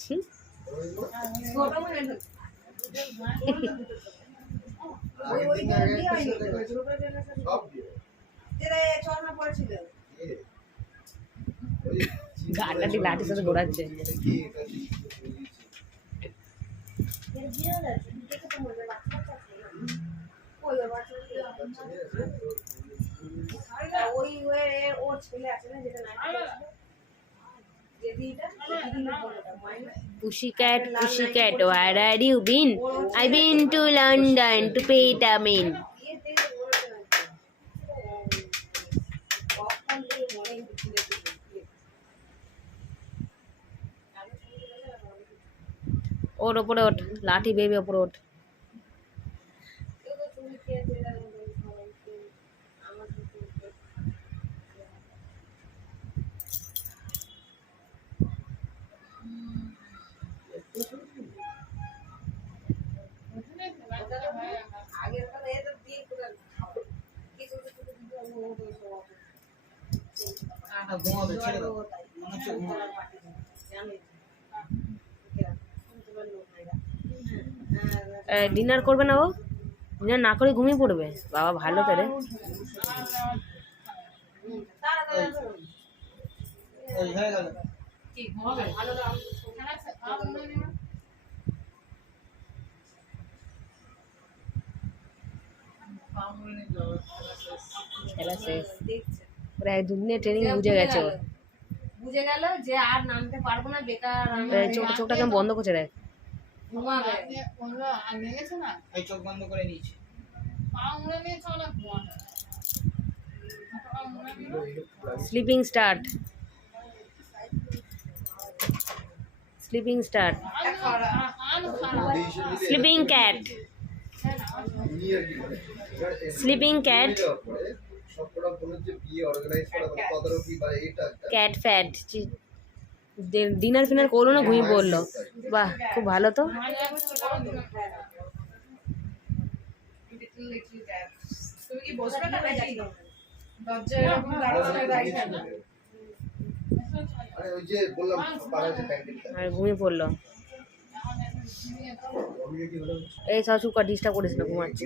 ছি গাটা দিয়ে লাঠির সাথে ঘোরাচ্ছে। Pussycat, pussycat, where are you been? I've been to London to pay the bill. ওর ওপরে ওঠ, লাঠি বেবি ওপরে ওঠ। ডিনার করবে না ও? ডিনার না করে ঘুমিয়ে পড়বে? বাবা ভালো তো রে। খেলা শেষ, প্রায় দুদিনের ট্রেনিং বুঝে গেছে ওর। বুঝে গেল যে আর নামতে পারবো না, বেকার। চোখটা কেমন বন্ধ করছে দেখ। চোখ বন্ধ করে নিয়েছে। Sleeping start, sleeping start, sleeping cat, sleeping cat, cat fat. Dinner ফিনার করলো না, ঘুমিয়ে পড়লো। বাহ, খুব ভালো তো। আর ঘুমিয়ে পড়লো। এই সব চুপ কর, ডিস্টার্ব করিস না, ঘুমাচ্ছি।